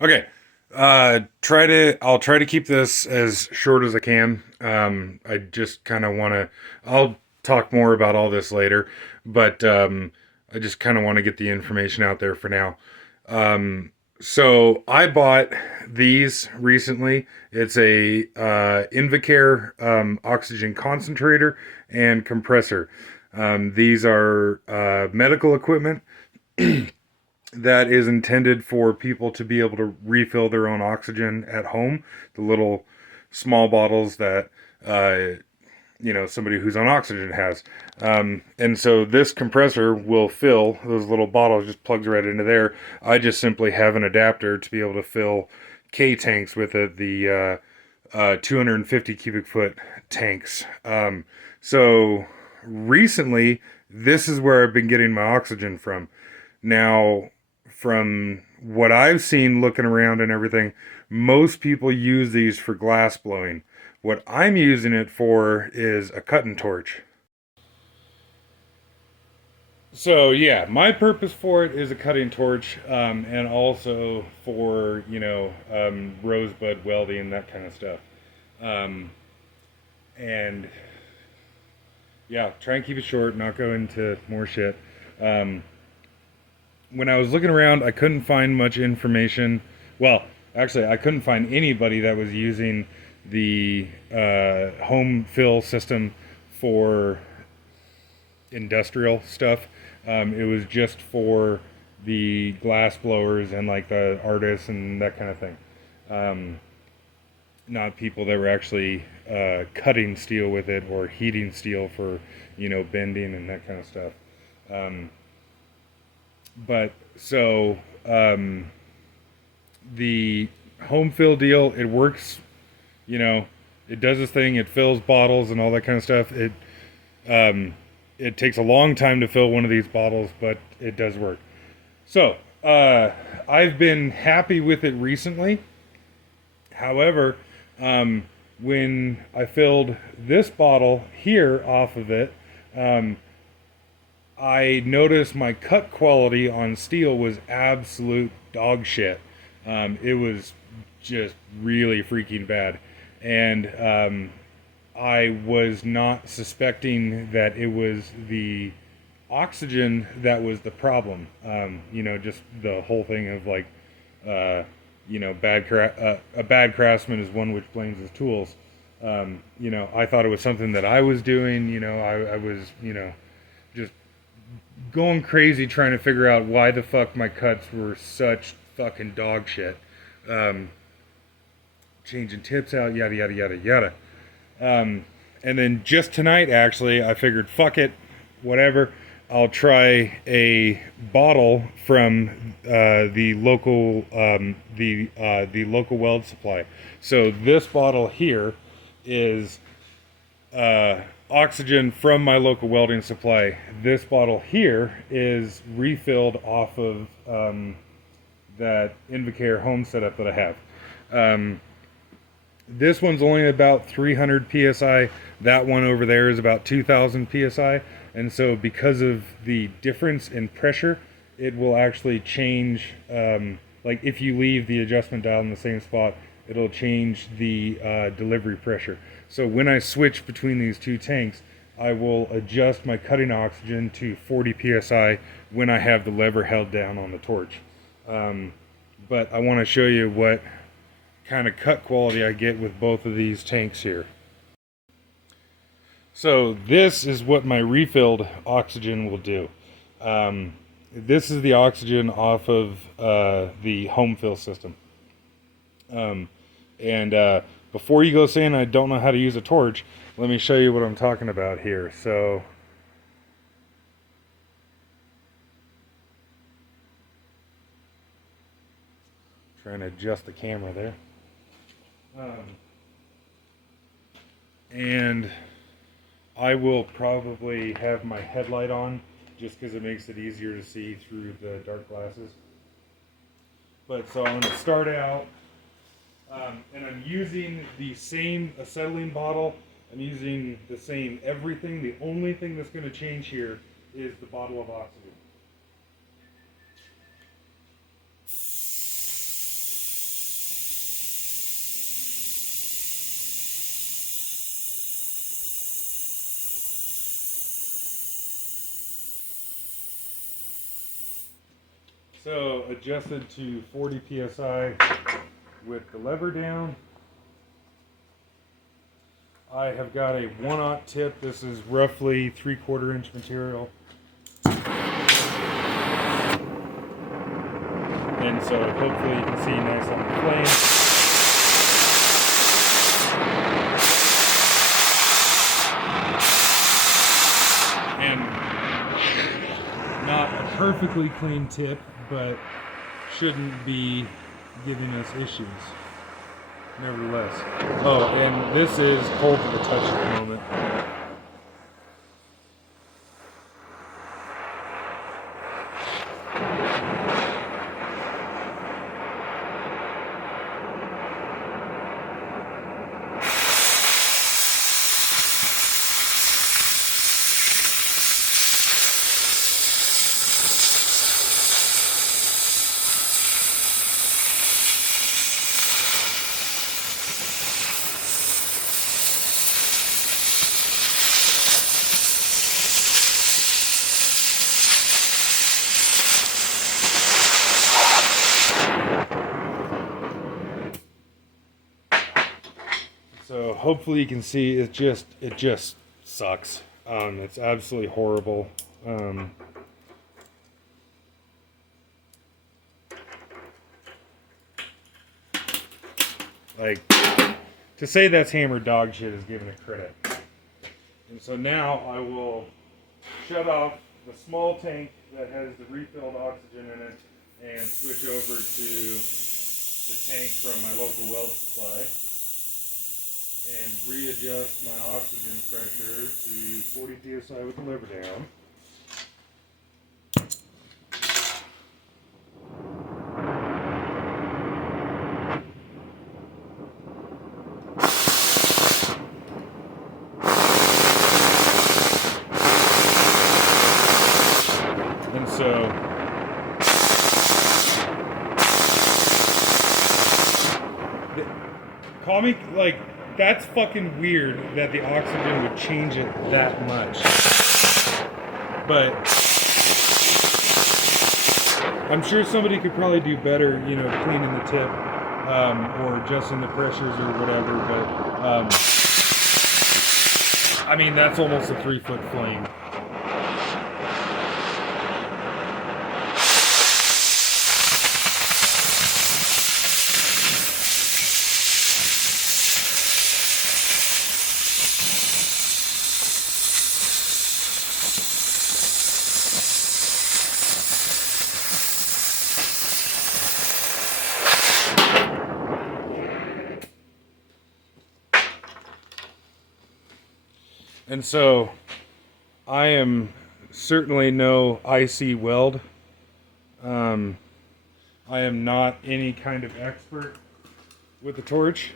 Okay. I'll try to keep this as short as I can. I just kind of want to, I'll talk more about all this later, but I just kind of want to get the information out there for now. Um, so I bought these recently. It's a invacare oxygen concentrator and compressor. These are medical equipment that is intended for people to be able to refill their own oxygen at home. The little small bottles that somebody who's on oxygen has. And so this compressor will fill those little bottles, just plugs right into there. I just simply have an adapter to be able to fill K tanks with it, the 250 cubic foot tanks. So recently, this is where I've been getting my oxygen from. Now, from what I've seen looking around and everything, most people use these for glass blowing. What I'm using it for is a cutting torch. So yeah, my purpose for it is a cutting torch, and also for rosebud welding, that kind of stuff. Um, and yeah, try and keep it short, not go into more shit. Um, when I was looking around, I couldn't find much information. Well, actually, I couldn't find anybody that was using the home fill system for industrial stuff. It was just for the glass blowers and like the artists and that kind of thing. Um, Not people that were actually cutting steel with it or heating steel for bending and that kind of stuff. Um, but so the home fill deal, it works. You know, it does its thing. It fills bottles and all that kind of stuff. Um, it takes a long time to fill one of these bottles, but it does work. So I've been happy with it recently. However, um, when I filled this bottle here off of it, um, I noticed my cut quality on steel was absolute dog shit. It was just really freaking bad. And I was not suspecting that it was the oxygen that was the problem. Just the whole thing of like, uh, a bad craftsman is one which blames his tools. I thought it was something that I was doing. I was, just going crazy trying to figure out why the fuck my cuts were such fucking dog shit. Um, Changing tips out, yada yada yada yada. Um, and then just tonight, actually, I figured, fuck it, whatever. I'll try a bottle from the local weld supply. So this bottle here is oxygen from my local welding supply. This bottle here is refilled off of that Invacare home setup that I have. Um, this one's only about 300 psi. That one over there is about 2,000 psi. And so, because of the difference in pressure, it will actually change. Like, if you leave the adjustment dial in the same spot, it'll change the delivery pressure. So, when I switch between these two tanks, I will adjust my cutting oxygen to 40 psi when I have the lever held down on the torch. Um, but I want to show you what kind of cut quality I get with both of these tanks here. So this is what my refilled oxygen will do. Um, this is the oxygen off of the home fill system. Um, and before you go saying I don't know how to use a torch, let me show you what I'm talking about here. So trying to adjust the camera there. Um, and I will probably have my headlight on just because it makes it easier to see through the dark glasses. But so I'm going to start out, and I'm using the same acetylene bottle. I'm using the same everything. The only thing that's going to change here is the bottle of oxygen. So adjusted to 40 psi with the lever down. I have got a 1/0 tip. This is roughly 3/4 inch material. And so hopefully you can see nice on the flame. And not a perfectly clean tip, but shouldn't be giving us issues. Nevertheless. Oh, and this is cold to the touch at the moment. So hopefully you can see it just sucks. It's absolutely horrible. Like, to say that's hammered dog shit is giving it credit. And so now I will shut off the small tank that has the refilled oxygen in it and switch over to the tank from my local weld supply and readjust my oxygen pressure to 40 psi with the lever down. And so call me like, that's fucking weird that the oxygen would change it that much. But I'm sure somebody could probably do better, you know, cleaning the tip or adjusting the pressures or whatever. But I mean, that's almost a 3-foot flame. And so I am certainly no IC weld. I am not any kind of expert with the torch.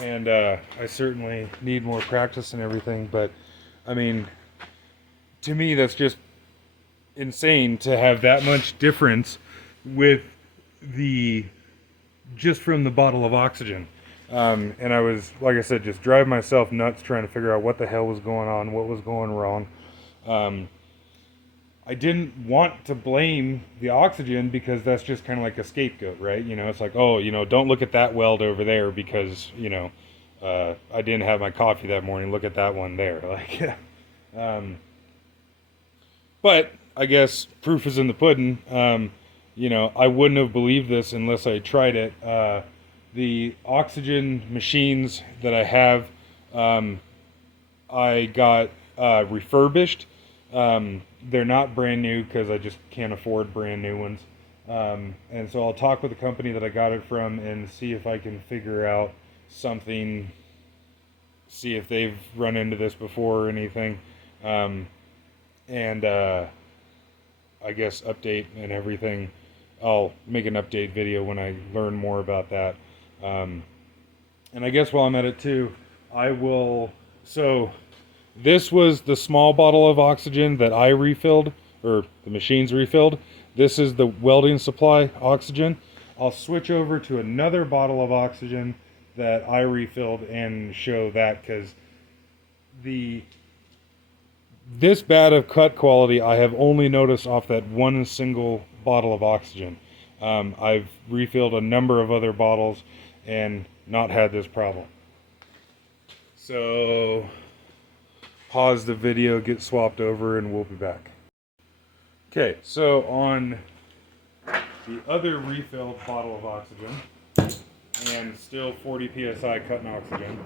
And I certainly need more practice and everything. But I mean, to me, that's just insane to have that much difference with just from the bottle of oxygen. And I was, like I said, just driving myself nuts trying to figure out what the hell was going on, what was going wrong. I didn't want to blame the oxygen because that's just kind of like a scapegoat, right? You know, it's like, oh, you know, don't look at that weld over there because, you know, I didn't have my coffee that morning. Look at that one there. Like, but I guess proof is in the pudding. You know, I wouldn't have believed this unless I tried it. The oxygen machines that I have, I got refurbished. They're not brand new because I just can't afford brand new ones. And so I'll talk with the company that I got it from and see if I can figure out something, see if they've run into this before or anything. And I guess update and everything. I'll make an update video when I learn more about that. And I guess while I'm at it too, I will, so this was the small bottle of oxygen that I refilled, or the machines refilled. This is the welding supply oxygen. I'll switch over to another bottle of oxygen that I refilled and show that, because the this bad of cut quality I have only noticed off that one single bottle of oxygen. I've refilled a number of other bottles and not had this problem. So pause the video, get swapped over, and we'll be back. Okay, so on the other refilled bottle of oxygen, and still 40 psi cutting oxygen,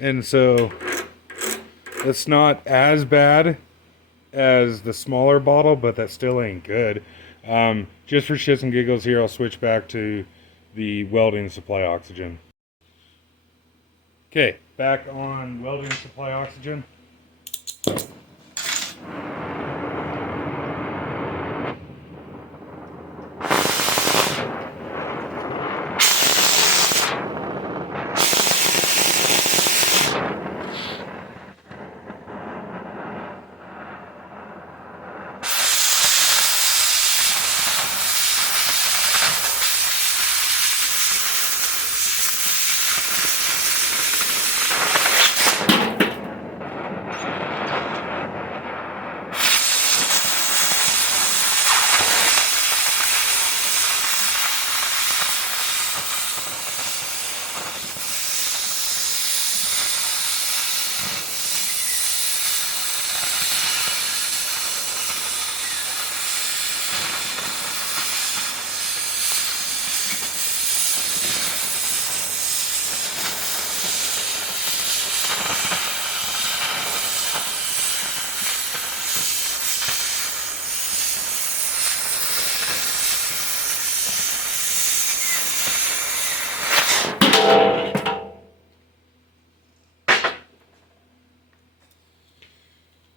and so it's not as bad as the smaller bottle, but that still ain't good. Just for shits and giggles here, I'll switch back to the welding supply oxygen. Okay, back on welding supply oxygen.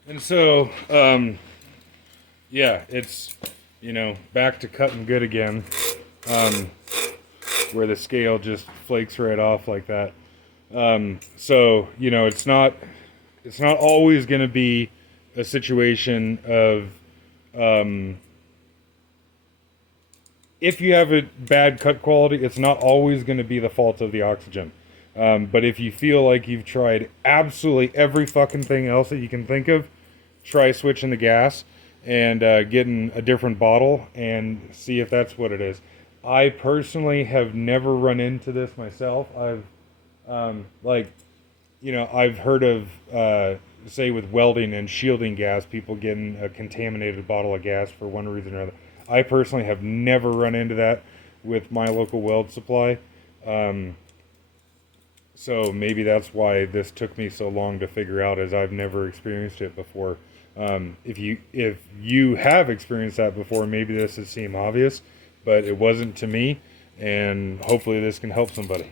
And so, yeah, it's, back to cutting good again, where the scale just flakes right off like that. So, it's not always going to be a situation of, if you have a bad cut quality, it's not always going to be the fault of the oxygen. But if you feel like you've tried absolutely every fucking thing else that you can think of, try switching the gas and getting a different bottle and see if that's what it is. I personally have never run into this myself. I've I've heard of say with welding and shielding gas, people getting a contaminated bottle of gas for one reason or another. I personally have never run into that with my local weld supply. So maybe that's why this took me so long to figure out, as I've never experienced it before. If you have experienced that before, maybe this would seem obvious, but it wasn't to me, and hopefully this can help somebody.